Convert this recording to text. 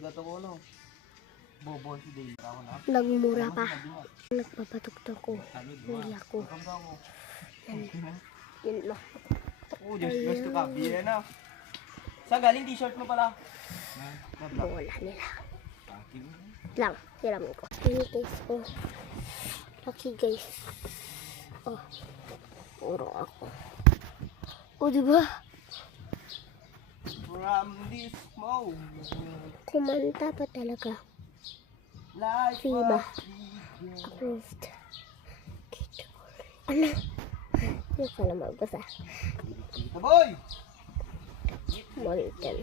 gato ko, no? Bobo si Dale. Ako na. Nagmura pa. Nagpapatugtog ko. Hindi ako. Yun lang. Oh, just to copy. Yan na. Saan galing t-shirt mo pala? Bola nila. Lang. Hiramin ko. Ini guys ko. Lucky guys. Oh. Puro ako. Oh, diba? From this moment. Kumanta pa talaga. Life FIBA. Approved. Ano? Hindi ko na magbasa. Boy! Mountain.